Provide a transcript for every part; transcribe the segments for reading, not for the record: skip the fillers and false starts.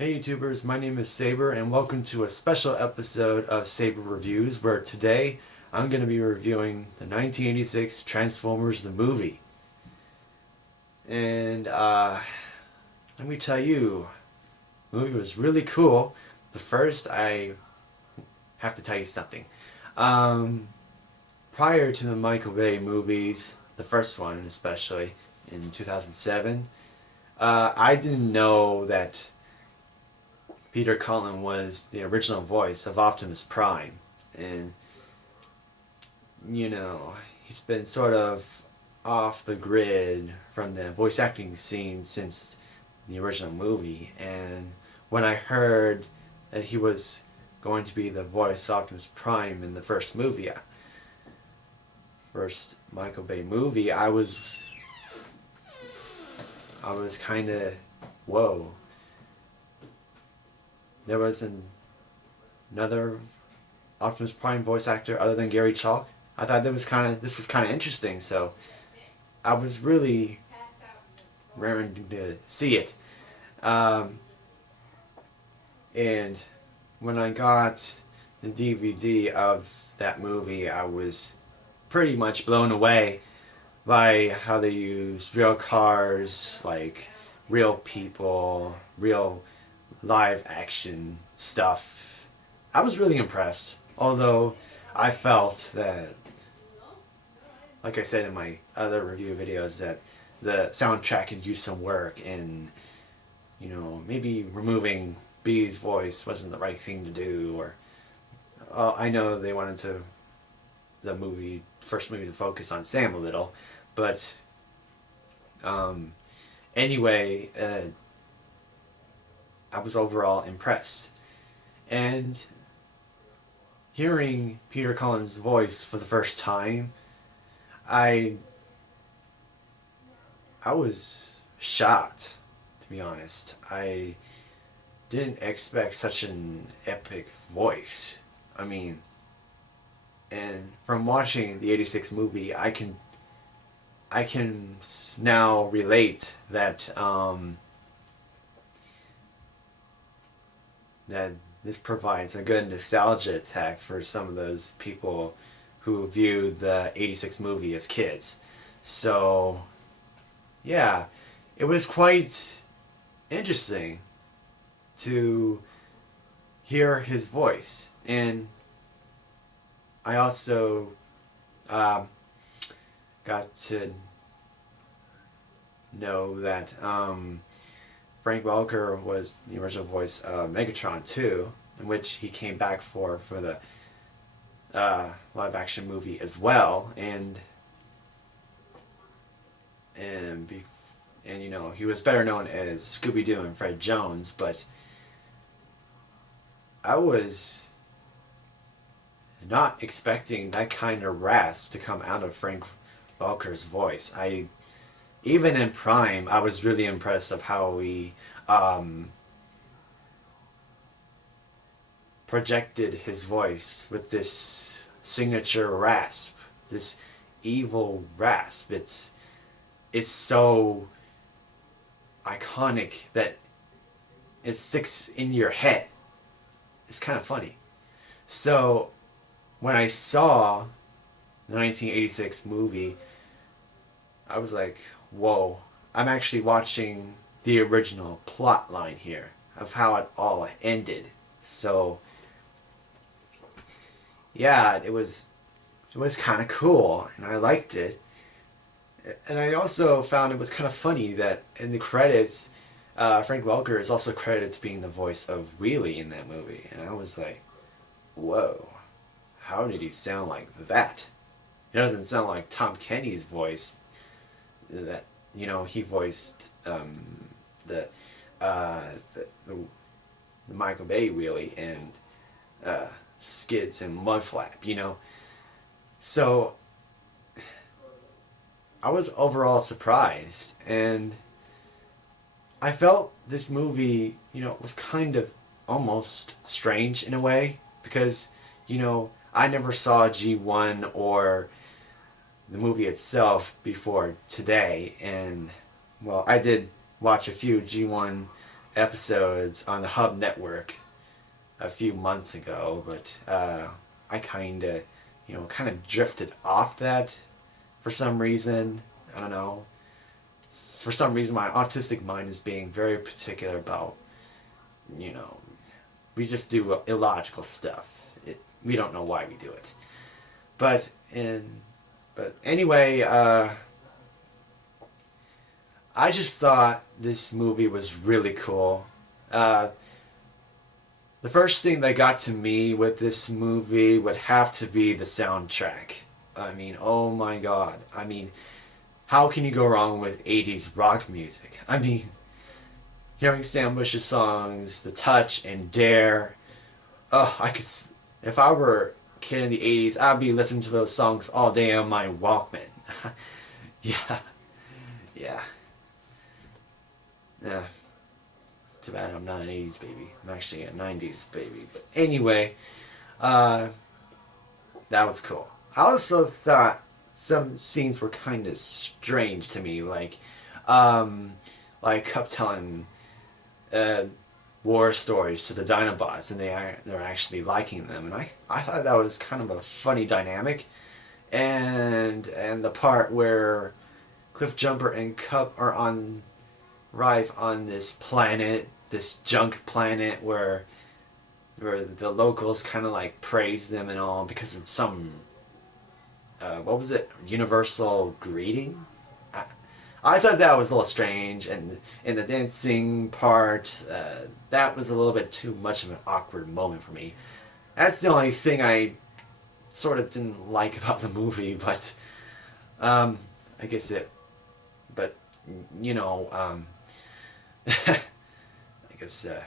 Hey YouTubers, my name is Saber and welcome to a special episode of Saber Reviews where today I'm going to be reviewing the 1986 Transformers the movie. And let me tell you, the movie was really cool, but first I have to tell you something. Um, Prior to the Michael Bay movies, the first one especially, in 2007, I didn't know that Peter Cullen was the original voice of Optimus Prime. And, he's been sort of off the grid from the voice acting scene since the original movie. And when I heard that he was going to be the voice of Optimus Prime in the first Michael Bay movie, I was kind of, whoa. There was another Optimus Prime voice actor other than Gary Chalk. I thought this was kind of interesting, so I was really raring to see it. Um, and when I got the DVD of that movie, I was pretty much blown away by how they used real cars, like real people, real live action stuff. I was really impressed, although I felt that, like I said in my other review videos, that the soundtrack could use some work, and maybe removing B's voice wasn't the right thing to do. Or I know they wanted the first movie to focus on Sam a little, but anyway, I was overall impressed. And hearing Peter Cullen's voice for the first time, I I was shocked, to be honest. I didn't expect such an epic voice. I mean, and from watching the '86 movie, I can now relate that this provides a good nostalgia attack for some of those people who viewed the '86 movie as kids. So, yeah, it was quite interesting to hear his voice. And I also um, got to know that Frank Welker was the original voice of Megatron too, in which he came back for the live action movie as well, and be, and he was better known as Scooby Doo and Fred Jones, but I was not expecting that kind of rasp to come out of Frank Welker's voice. Even in Prime, I was really impressed of how he projected his voice with this signature rasp, this evil rasp. It's so iconic that it sticks in your head. It's kind of funny. So when I saw the 1986 movie, I was like, whoa, I'm actually watching the original plot line here of how it all ended. So yeah, it was kind of cool, and I liked it. And I also found it was kind of funny that in the credits, Frank Welker is also credited to being the voice of Wheelie in that movie, and I was like, whoa, how did he sound like that? It doesn't sound like Tom Kenny's voice that he voiced the, the Michael Bay Wheelie and Skids and Mudflap. So I was overall surprised, and I felt this movie, was kind of almost strange in a way because, I never saw G1 or the movie itself before today, and well, I did watch a few G1 episodes on the Hub Network a few months ago, but I kind of drifted off that for some reason. I don't know. For some reason, my autistic mind is being very particular about, you know, we just do illogical stuff. We don't know why we do it. But anyway, I just thought this movie was really cool. The first thing that got to me with this movie would have to be the soundtrack. I mean, oh my god. I mean, how can you go wrong with 80s rock music? I mean, hearing Stan Bush's songs, The Touch and Dare. Oh, if I were a kid in the 80s, I'd be listening to those songs all day on my Walkman. Yeah. Yeah. Yeah. Too bad I'm not an 80s baby. I'm actually a 90s baby. But anyway, that was cool. I also thought some scenes were kind of strange to me, like kept telling war stories to the Dinobots, and they're actually liking them, and I thought that was kind of a funny dynamic, and the part where Cliffjumper and Cup are arrive on this planet, this junk planet where the locals kind of like praise them and all because it's some what was it? Universal greeting? I thought that was a little strange, and in the dancing part, that was a little bit too much of an awkward moment for me. That's the only thing I sort of didn't like about the movie, but I guess but you know, I guess kind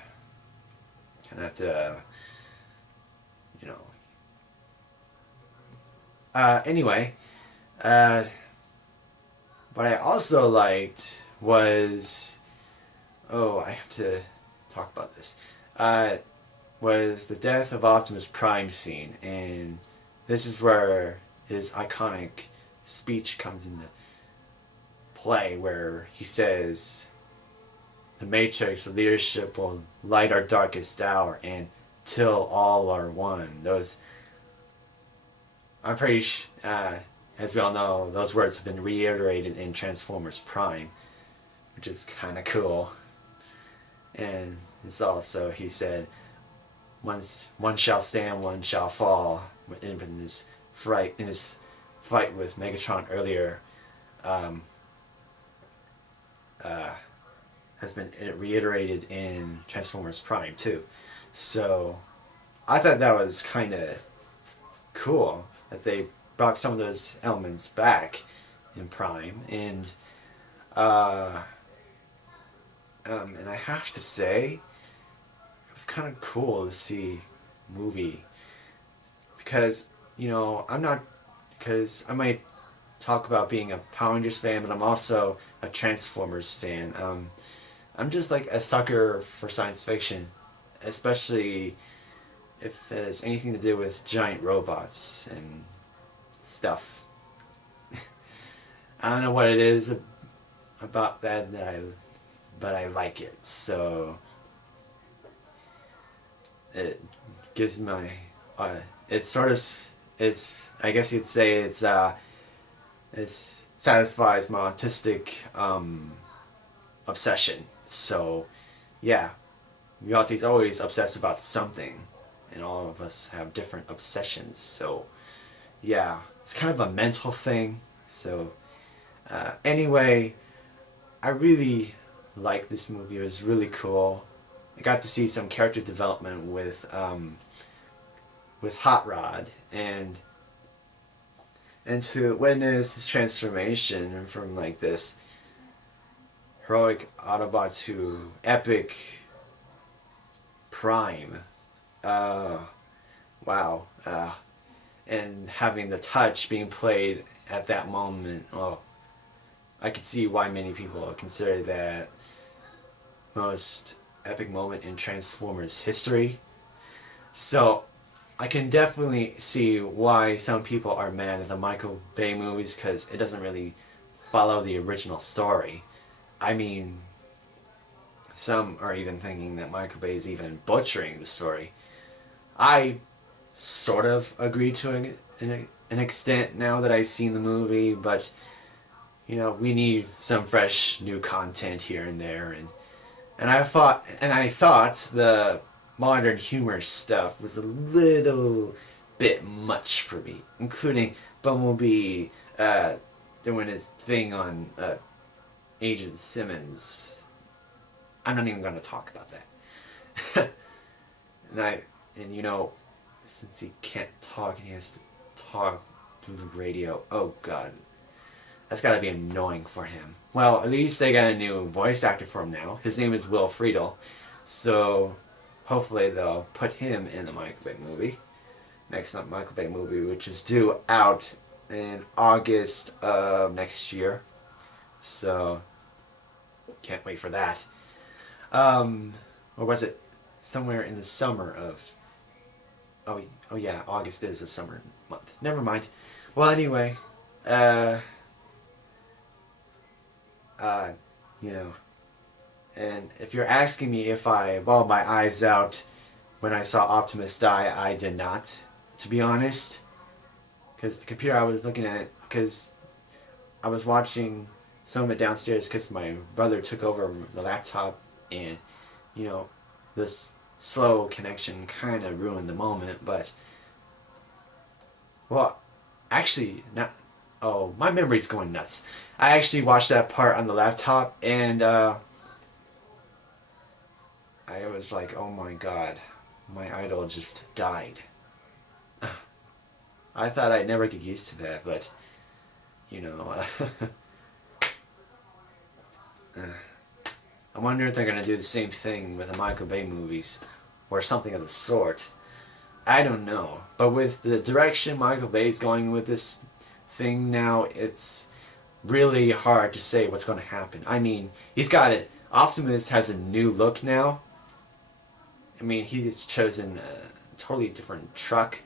of have to, you know. Anyway, what I also liked was, I have to talk about this, was the death of Optimus Prime scene, and this is where his iconic speech comes into play, where he says, "The Matrix of leadership will light our darkest hour, and till all are one." I'm pretty as we all know, those words have been reiterated in Transformers Prime, which is kind of cool. And it's also, he said, one shall stand, one shall fall. In his fight with Megatron earlier, has been reiterated in Transformers Prime too. So I thought that was kind of cool that they brought some of those elements back in Prime, and I have to say, it was kind of cool to see a movie, because because I might talk about being a Power Rangers fan, but I'm also a Transformers fan. I'm just like a sucker for science fiction, especially if it has anything to do with giant robots and stuff. I don't know what it is about that but I like it. So it gives my I guess you'd say it satisfies my autistic obsession. So yeah, Yachty's always obsessed about something, and all of us have different obsessions. So yeah, it's kind of a mental thing. So anyway, I really liked this movie. It was really cool. I got to see some character development with Hot Rod, and to witness his transformation from like this heroic Autobot to epic Prime. Wow. And having the touch being played at that moment, I could see why many people consider that most epic moment in Transformers history. So I can definitely see why some people are mad at the Michael Bay movies, because it doesn't really follow the original story. I mean, some are even thinking that Michael Bay is even butchering the story. I sort of agree to an extent now that I've seen the movie, but you know, we need some fresh new content here and there, and I thought the modern humor stuff was a little bit much for me, including Bumblebee doing his thing on Agent Simmons. I'm not even going to talk about that. and you know, since he can't talk and he has to talk through the radio, oh god, that's got to be annoying for him. Well, at least they got a new voice actor for him now. His name is Will Friedle, so hopefully they'll put him in the Michael Bay movie. Next up, Michael Bay movie, which is due out in August of next year. So, can't wait for that. Or was it somewhere in the summer of... Oh yeah, August is a summer month. Never mind. Well, anyway, you know, and if you're asking me if I bawled my eyes out when I saw Optimus die, I did not, to be honest. Because the computer, I was looking at it, because I was watching some of it downstairs because my brother took over the laptop, and, you know, this slow connection kind of ruined the moment, but, well, actually, not, oh, my memory's going nuts. I actually watched that part on the laptop, and, I was like, oh my god, my idol just died. I thought I'd never get used to that, but, you know, I wonder if they're going to do the same thing with the Michael Bay movies, or something of the sort. I don't know, but with the direction Michael Bay's going with this thing now, it's really hard to say what's going to happen. I mean, he's got it. Optimus has a new look now. I mean, he's chosen a totally different truck,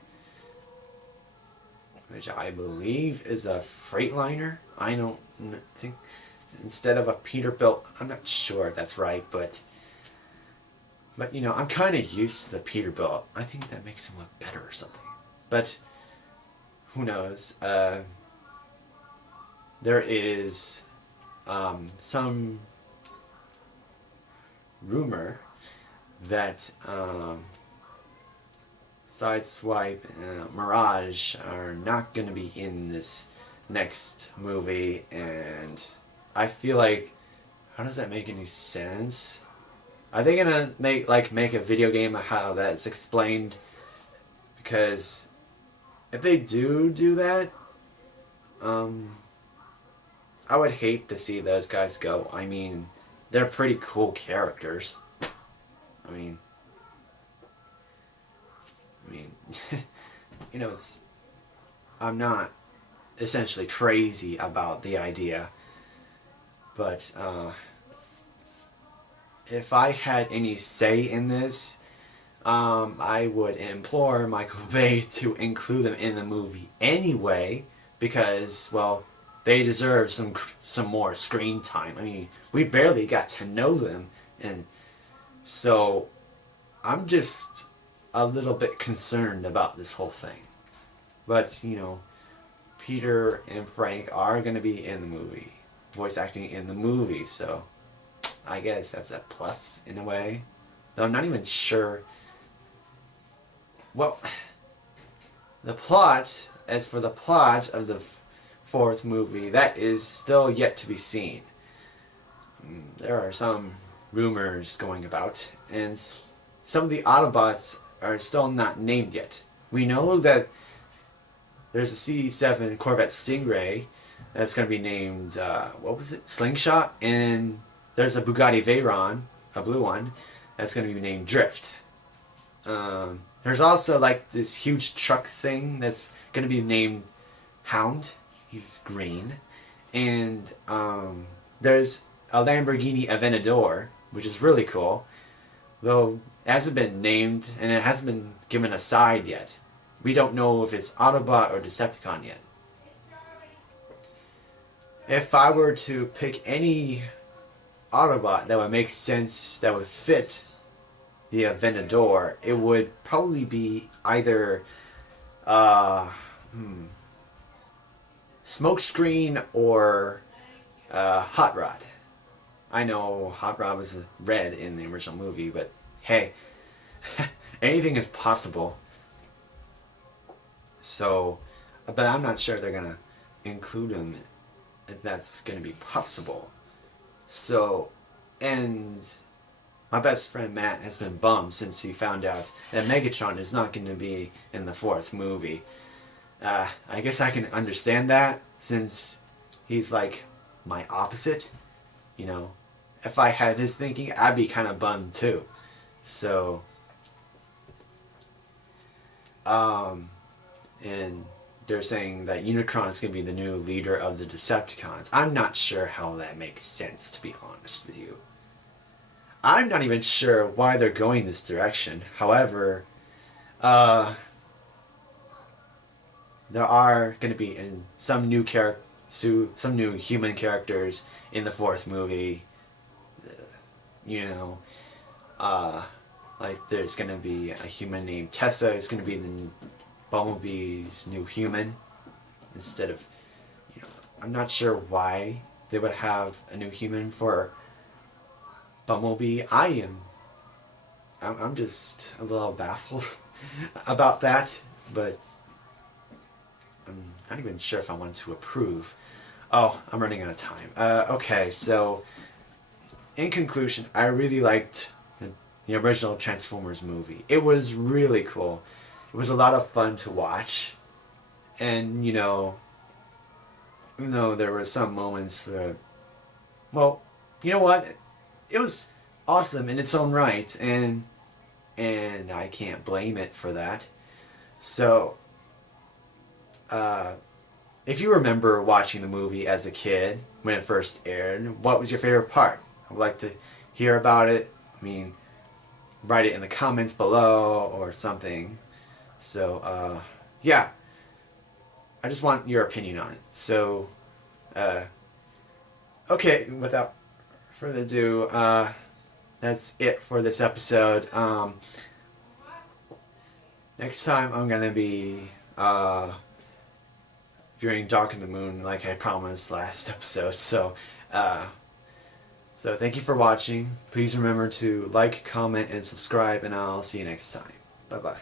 which I believe is a Freightliner. I don't think, instead of a Peterbilt. I'm not sure if that's right, but you know, I'm kind of used to the Peterbilt. I think that makes him look better or something. But who knows? There is some rumor that Sideswipe and Mirage are not going to be in this next movie, and I feel like, how does that make any sense? Are they gonna make a video game of how that's explained? Because if they do that, I would hate to see those guys go. I mean, they're pretty cool characters. I mean, you know, I'm not essentially crazy about the idea, but if I had any say in this, I would implore Michael Bay to include them in the movie anyway, because, well, they deserve some more screen time. I mean, we barely got to know them, and so I'm just a little bit concerned about this whole thing. But, you know, Peter and Frank are going to be in the movie, voice acting in the movie, so I guess that's a plus in a way. Though I'm not even sure. Well, the plot, as for the plot of the fourth movie, that is still yet to be seen. There are some rumors going about, and some of the Autobots are still not named yet. We know that there's a C-7 Corvette Stingray that's going to be named, what was it? Slingshot, and there's a Bugatti Veyron, a blue one, that's going to be named Drift. There's also like this huge truck thing that's going to be named Hound. He's green. And there's a Lamborghini Aventador, which is really cool. Though it hasn't been named and it hasn't been given a side yet. We don't know if it's Autobot or Decepticon yet. If I were to pick any Autobot that would make sense, that would fit the Aventador, it would probably be either uh, hmm, Smokescreen or Hot Rod. I know Hot Rod was red in the original movie, but hey, anything is possible. So, but I'm not sure they're gonna include him if that's gonna be possible. So, and my best friend Matt has been bummed since he found out that Megatron is not going to be in the fourth movie. I guess I can understand that since he's like my opposite. You know, if I had his thinking, I'd be kind of bummed too. So, um, and they're saying that Unicron is going to be the new leader of the Decepticons. I'm not sure how that makes sense, to be honest with you. I'm not even sure why they're going this direction. However, there are going to be some new some new human characters in the fourth movie. You know, like there's going to be a human named Tessa. It's going to be the Bumblebee's new human instead of, you know, I'm not sure why they would have a new human for Bumblebee. I'm just a little baffled about that, but I'm not even sure if I want to approve. Oh, I'm running out of time. Okay, so in conclusion, I really liked the original Transformers movie. It was really cool. It was a lot of fun to watch, and you know, even though there were some moments where, well, you know what? It was awesome in its own right, and I can't blame it for that. So, if you remember watching the movie as a kid when it first aired, what was your favorite part? I would like to hear about it. I mean, write it in the comments below or something. So, yeah, I just want your opinion on it. So, okay, without further ado, that's it for this episode. Next time I'm gonna be viewing Dark in the Moon like I promised last episode. So, so thank you for watching. Please remember to like, comment, and subscribe, and I'll see you next time. Bye bye.